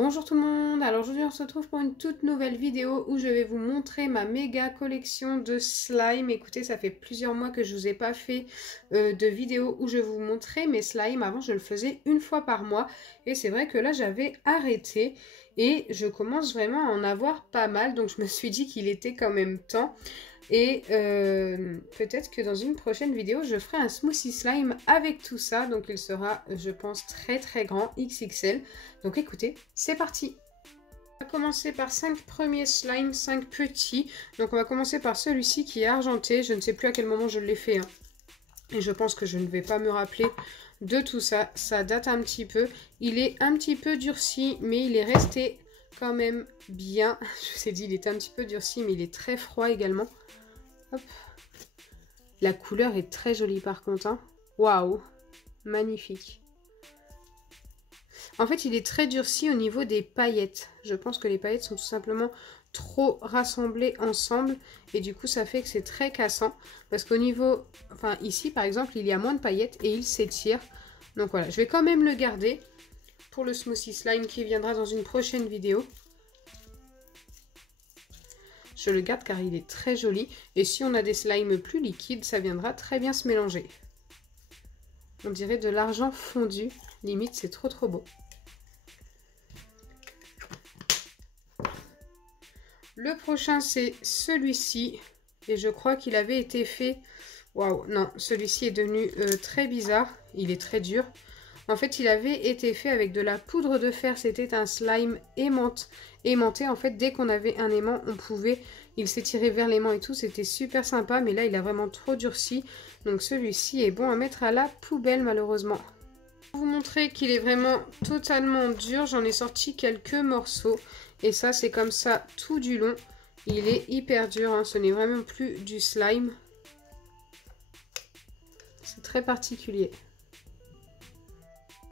Bonjour tout le monde, alors aujourd'hui on se retrouve pour une toute nouvelle vidéo où je vais vous montrer ma méga collection de slime. Écoutez, ça fait plusieurs mois que je vous ai pas fait de vidéo où je vous montrais mes slimes. Avant je le faisais une fois par mois et c'est vrai que là j'avais arrêté et je commence vraiment à en avoir pas mal. Donc je me suis dit qu'il était quand même temps. Et peut-être que dans une prochaine vidéo, je ferai un smoothie slime avec tout ça. Donc il sera, je pense, très très grand, XXL. Donc écoutez, c'est parti! On va commencer par 5 premiers slimes, 5 petits. Donc on va commencer par celui-ci qui est argenté. Je ne sais plus à quel moment je l'ai fait. Hein. Et je pense que je ne vais pas me rappeler de tout ça. Ça date un petit peu. Il est un petit peu durci, mais il est resté quand même bien. Je vous ai dit, il était un petit peu durci, mais il est très froid également. Hop. La couleur est très jolie par contre. Hein. Waouh, magnifique. En fait, il est très durci au niveau des paillettes. Je pense que les paillettes sont tout simplement trop rassemblées ensemble. Et du coup, ça fait que c'est très cassant. Parce qu'au niveau... Enfin, ici, par exemple, il y a moins de paillettes et il s'étire. Donc voilà, je vais quand même le garder pour le smoothie slime qui viendra dans une prochaine vidéo. Je le garde car il est très joli. Et si on a des slimes plus liquides, ça viendra très bien se mélanger. On dirait de l'argent fondu. Limite, c'est trop trop beau. Le prochain, c'est celui-ci. Et je crois qu'il avait été fait... Waouh, non, celui-ci est devenu très bizarre. Il est très dur. En fait, il avait été fait avec de la poudre de fer. C'était un slime aimanté. En fait, dès qu'on avait un aimant, on pouvait... Il s'étirait vers l'aimant et tout. C'était super sympa. Mais là, il a vraiment trop durci. Donc, celui-ci est bon à mettre à la poubelle, malheureusement. Pour vous montrer qu'il est vraiment totalement dur, j'en ai sorti quelques morceaux. Et ça, c'est comme ça tout du long. Il est hyper dur. Hein. Ce n'est vraiment plus du slime. C'est très particulier.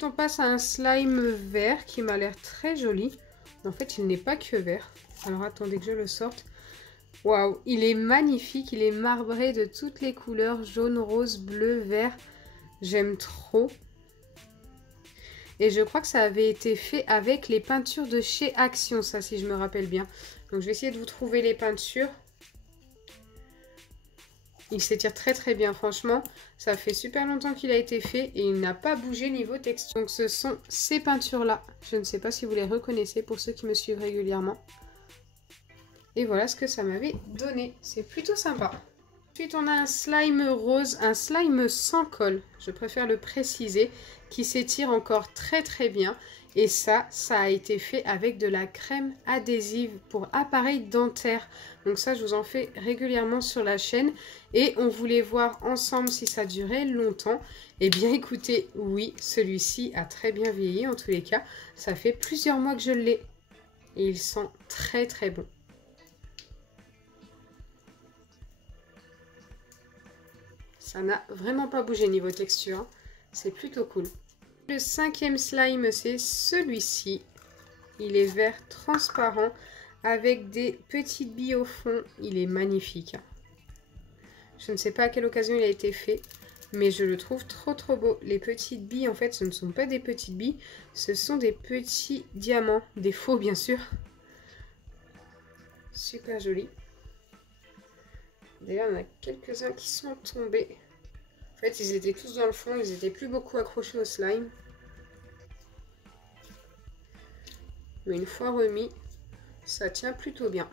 On passe à un slime vert qui m'a l'air très joli. En fait, il n'est pas que vert. Alors, attendez que je le sorte. Waouh, il est magnifique. Il est marbré de toutes les couleurs. Jaune, rose, bleu, vert. J'aime trop. Et je crois que ça avait été fait avec les peintures de chez Action, ça, si je me rappelle bien. Donc, je vais essayer de vous trouver les peintures. Il s'étire très très bien, franchement. Ça fait super longtemps qu'il a été fait et il n'a pas bougé niveau texture. Donc ce sont ces peintures-là. Je ne sais pas si vous les reconnaissez pour ceux qui me suivent régulièrement. Et voilà ce que ça m'avait donné. C'est plutôt sympa. Ensuite, on a un slime rose, un slime sans colle. Je préfère le préciser, qui s'étire encore très très bien. Et ça a été fait avec de la crème adhésive pour appareil dentaire. Donc ça, je vous en fais régulièrement sur la chaîne. Et on voulait voir ensemble si ça durait longtemps. Eh bien, écoutez, oui, celui-ci a très bien vieilli en tous les cas. Ça fait plusieurs mois que je l'ai. Et il sent très très bon. Ça n'a vraiment pas bougé niveau texture. Hein. C'est plutôt cool. Le cinquième slime, c'est celui-ci. Il est vert transparent avec des petites billes au fond. Il est magnifique. Je ne sais pas à quelle occasion il a été fait, mais je le trouve trop trop beau. Les petites billes, en fait, ce ne sont pas des petites billes, ce sont des petits diamants. Des faux, bien sûr. Super joli. D'ailleurs, il y en a quelques-uns qui sont tombés. En fait, ils étaient tous dans le fond, ils n'étaient plus beaucoup accrochés au slime. Mais une fois remis, ça tient plutôt bien.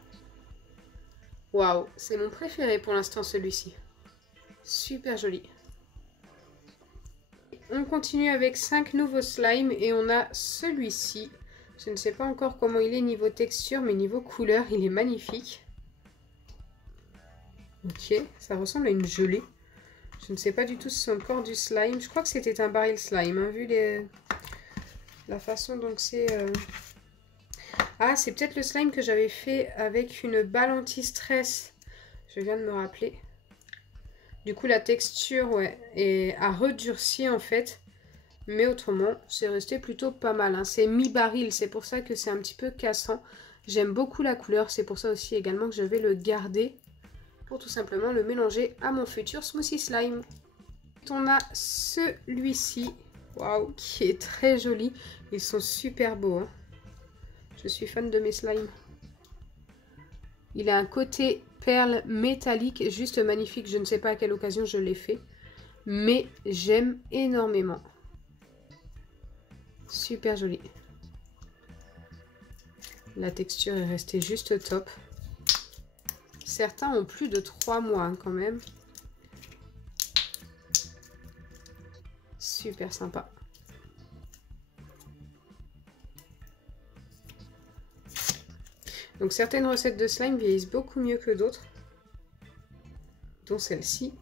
Waouh, c'est mon préféré pour l'instant celui-ci. Super joli. On continue avec 5 nouveaux slimes et on a celui-ci. Je ne sais pas encore comment il est niveau texture, mais niveau couleur, il est magnifique. Ok, ça ressemble à une gelée. Je ne sais pas du tout si c'est encore du slime. Je crois que c'était un baril slime, hein, vu la façon dont c'est... Ah, c'est peut-être le slime que j'avais fait avec une balle anti-stress. Je viens de me rappeler. Du coup, la texture, ouais, a redurci en fait. Mais autrement, c'est resté plutôt pas mal. Hein. C'est mi-baril, c'est pour ça que c'est un petit peu cassant. J'aime beaucoup la couleur, c'est pour ça aussi également que je vais le garder. Pour tout simplement le mélanger à mon futur smoothie slime. On a celui-ci, waouh, qui est très joli. Ils sont super beaux. Hein. Je suis fan de mes slimes. Il a un côté perle métallique juste magnifique. Je ne sais pas à quelle occasion je l'ai fait. Mais j'aime énormément. Super joli. La texture est restée juste top. Certains ont plus de 3 mois hein, quand même. Super sympa. Donc certaines recettes de slime vieillissent beaucoup mieux que d'autres. Dont celle-ci.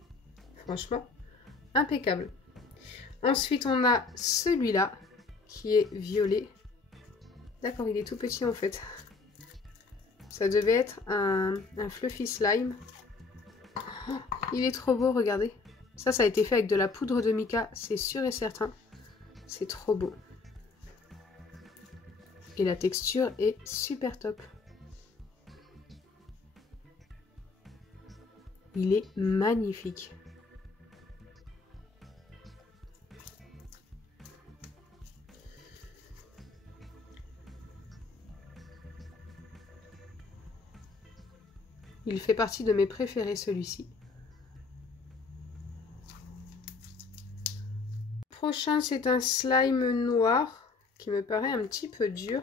Franchement, impeccable. Ensuite, on a celui-là qui est violet. D'accord, il est tout petit en fait. Ça devait être un fluffy slime. Oh, il est trop beau, regardez. Ça a été fait avec de la poudre de mica, c'est sûr et certain. C'est trop beau. Et la texture est super top. Il est magnifique. Il fait partie de mes préférés, celui-ci. Prochain, c'est un slime noir qui me paraît un petit peu dur.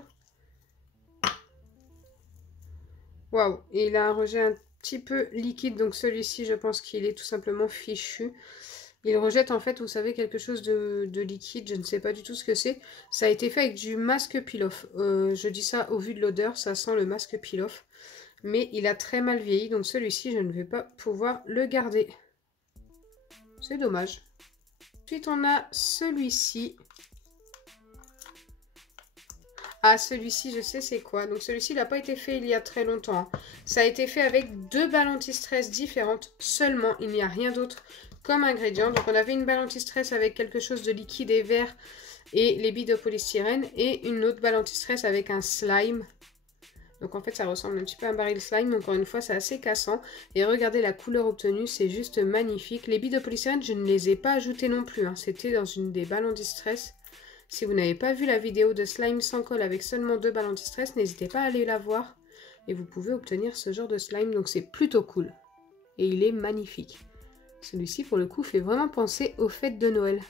Waouh, et il a un rejet un petit peu liquide, donc celui-ci, je pense qu'il est tout simplement fichu. Il rejette en fait, vous savez, quelque chose de liquide, je ne sais pas du tout ce que c'est. Ça a été fait avec du masque peel-off. Je dis ça au vu de l'odeur, ça sent le masque peel-off. Mais il a très mal vieilli, donc celui-ci, je ne vais pas pouvoir le garder. C'est dommage. Ensuite, on a celui-ci. Ah, celui-ci, je sais c'est quoi. Donc celui-ci, il n'a pas été fait il y a très longtemps. Hein. Ça a été fait avec 2 balles anti-stress différentes seulement. Il n'y a rien d'autre comme ingrédient. Donc on avait une balle anti-stress avec quelque chose de liquide et vert et les billes de polystyrène. Et une autre balle anti-stress avec un slime. Donc en fait ça ressemble un petit peu à un baril slime, encore une fois c'est assez cassant. Et regardez la couleur obtenue, c'est juste magnifique. Les billes de polystyrène je ne les ai pas ajoutées non plus, hein. C'était dans une des balles anti-stress. Si vous n'avez pas vu la vidéo de slime sans colle avec seulement 2 balles anti-stress, n'hésitez pas à aller la voir. Et vous pouvez obtenir ce genre de slime, donc c'est plutôt cool. Et il est magnifique. Celui-ci pour le coup fait vraiment penser aux fêtes de Noël,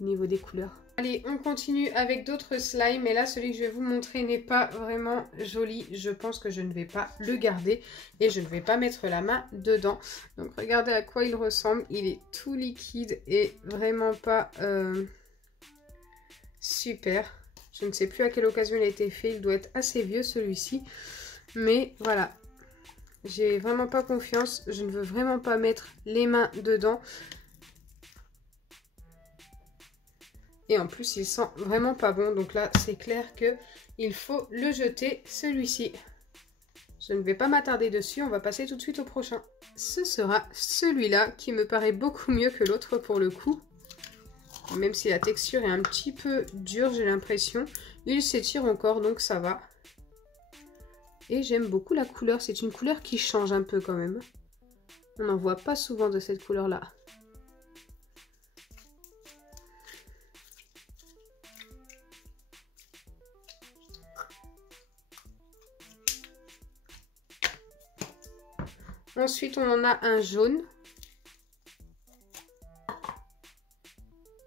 au niveau des couleurs. Allez, on continue avec d'autres slimes. Et là, celui que je vais vous montrer n'est pas vraiment joli. Je pense que je ne vais pas le garder. Et je ne vais pas mettre la main dedans. Donc, regardez à quoi il ressemble. Il est tout liquide et vraiment pas super. Je ne sais plus à quelle occasion il a été fait. Il doit être assez vieux, celui-ci. Mais voilà. J'ai vraiment pas confiance. Je ne veux vraiment pas mettre les mains dedans. Et en plus, il sent vraiment pas bon. Donc là, c'est clair qu'il faut le jeter, celui-ci. Je ne vais pas m'attarder dessus. On va passer tout de suite au prochain. Ce sera celui-là qui me paraît beaucoup mieux que l'autre pour le coup. Même si la texture est un petit peu dure, j'ai l'impression. Il s'étire encore, donc ça va. Et j'aime beaucoup la couleur. C'est une couleur qui change un peu quand même. On n'en voit pas souvent de cette couleur-là. Ensuite, on en a un jaune.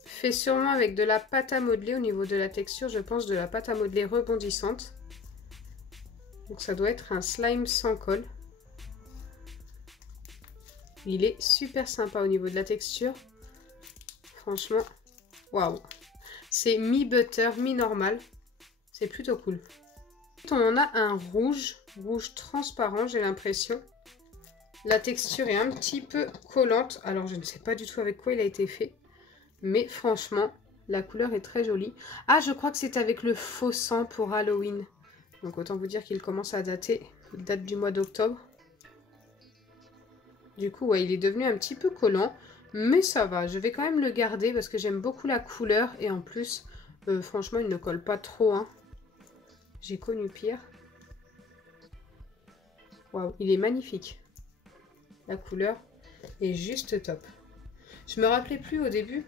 Fait sûrement avec de la pâte à modeler au niveau de la texture. Je pense de la pâte à modeler rebondissante. Donc ça doit être un slime sans colle. Il est super sympa au niveau de la texture. Franchement, waouh. C'est mi-butter, mi-normal. C'est plutôt cool. On en a un rouge transparent, j'ai l'impression. La texture est un petit peu collante. Alors, je ne sais pas du tout avec quoi il a été fait. Mais franchement, la couleur est très jolie. Ah, je crois que c'est avec le faux sang pour Halloween. Donc, autant vous dire qu'il commence à dater. Il date du mois d'octobre. Du coup, ouais, il est devenu un petit peu collant. Mais ça va. Je vais quand même le garder parce que j'aime beaucoup la couleur. Et en plus, franchement, il ne colle pas trop. Hein. J'ai connu pire. Waouh, il est magnifique. La couleur est juste top. Je me rappelais plus au début.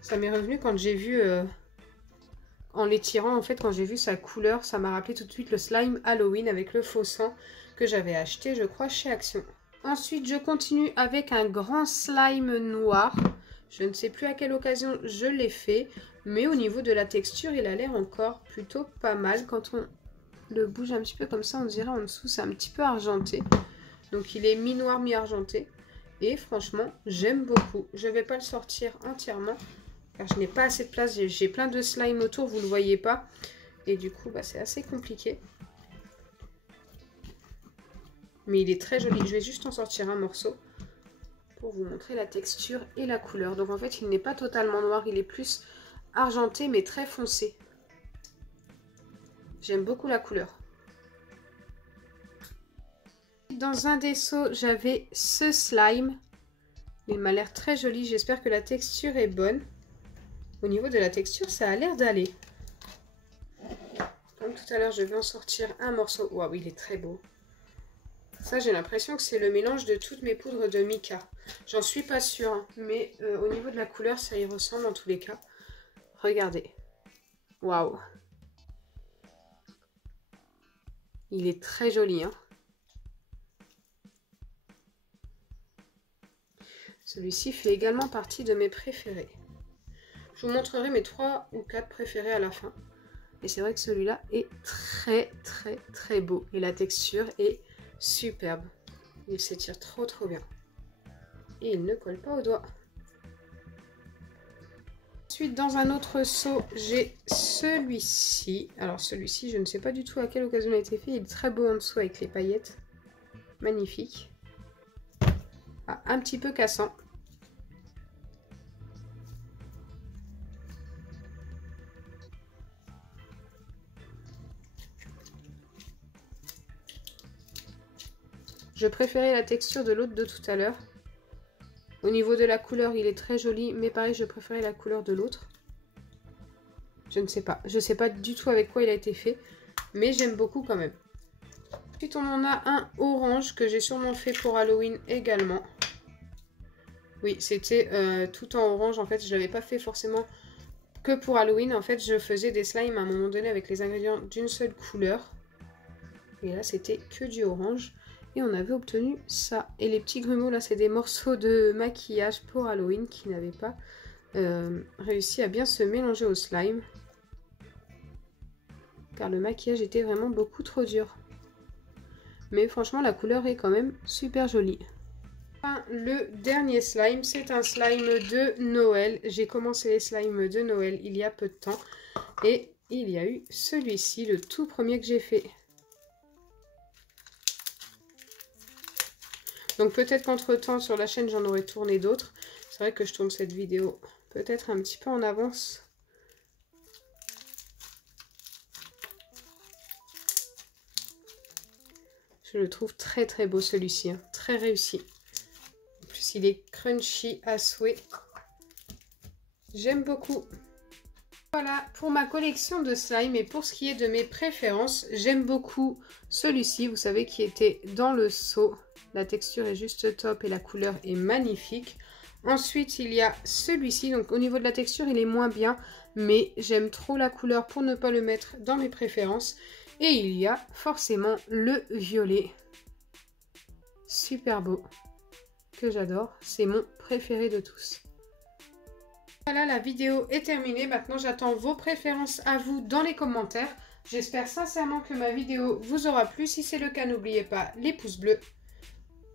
Ça m'est revenu quand j'ai vu en les tirant, en fait, quand j'ai vu sa couleur, ça m'a rappelé tout de suite le slime Halloween avec le faux sang que j'avais acheté, je crois, chez Action. Ensuite, je continue avec un grand slime noir. Je ne sais plus à quelle occasion je l'ai fait, mais au niveau de la texture, il a l'air encore plutôt pas mal. Quand on le bouge un petit peu comme ça, on dirait en dessous, c'est un petit peu argenté. Donc, il est mi-noir, mi-argenté. Et franchement, j'aime beaucoup. Je ne vais pas le sortir entièrement, car je n'ai pas assez de place. J'ai plein de slime autour, vous ne le voyez pas. Et du coup, bah, c'est assez compliqué. Mais il est très joli. Je vais juste en sortir un morceau pour vous montrer la texture et la couleur. Donc en fait, il n'est pas totalement noir. Il est plus argenté, mais très foncé. J'aime beaucoup la couleur. Dans un des seaux, j'avais ce slime. Il m'a l'air très joli. J'espère que la texture est bonne. Au niveau de la texture, ça a l'air d'aller. Comme tout à l'heure, je vais en sortir un morceau. Waouh, il est très beau. Ça, j'ai l'impression que c'est le mélange de toutes mes poudres de mica. J'en suis pas sûre, hein, mais au niveau de la couleur, ça y ressemble en tous les cas. Regardez. Waouh. Il est très joli, hein. Celui-ci fait également partie de mes préférés. Je vous montrerai mes 3 ou 4 préférés à la fin. Et c'est vrai que celui-là est très beau. Et la texture est superbe. Il s'étire trop bien. Et il ne colle pas au doigt. Ensuite, dans un autre seau, j'ai celui-ci. Alors celui-ci, je ne sais pas du tout à quelle occasion il a été fait. Il est très beau en dessous avec les paillettes. Magnifique. Ah, un petit peu cassant. Je préférais la texture de l'autre de tout à l'heure. Au niveau de la couleur, il est très joli, mais pareil, je préférais la couleur de l'autre. Je ne sais pas. Je ne sais pas du tout avec quoi il a été fait, mais j'aime beaucoup quand même. Ensuite, on en a un orange que j'ai sûrement fait pour Halloween également. Oui, c'était tout en orange. En fait, je ne l'avais pas fait forcément que pour Halloween. En fait, je faisais des slimes à un moment donné avec les ingrédients d'une seule couleur. Et là, c'était que du orange. Et on avait obtenu ça. Et les petits grumeaux, là, c'est des morceaux de maquillage pour Halloween qui n'avaient pas réussi à bien se mélanger au slime. Car le maquillage était vraiment beaucoup trop dur. Mais franchement, la couleur est quand même super jolie. Enfin, le dernier slime, c'est un slime de Noël. J'ai commencé les slimes de Noël il y a peu de temps. Et il y a eu celui-ci, le tout premier que j'ai fait. Donc peut-être qu'entre temps sur la chaîne j'en aurais tourné d'autres. C'est vrai que je tourne cette vidéo peut-être un petit peu en avance. Je le trouve très beau celui-ci, hein. Très réussi. En plus il est crunchy à souhait. J'aime beaucoup. Voilà pour ma collection de slime. Et pour ce qui est de mes préférences, j'aime beaucoup celui-ci, vous savez, qui était dans le seau. La texture est juste top et la couleur est magnifique. Ensuite, il y a celui-ci. Donc au niveau de la texture, il est moins bien, mais j'aime trop la couleur pour ne pas le mettre dans mes préférences. Et il y a forcément le violet. Super beau. Que j'adore. C'est mon préféré de tous. Voilà, la vidéo est terminée. Maintenant, j'attends vos préférences à vous dans les commentaires. J'espère sincèrement que ma vidéo vous aura plu. Si c'est le cas, n'oubliez pas les pouces bleus,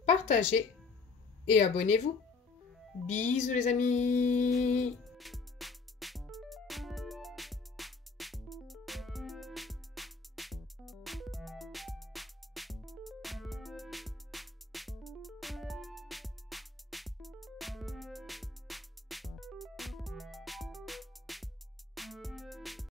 partagez et abonnez-vous. Bisous les amis!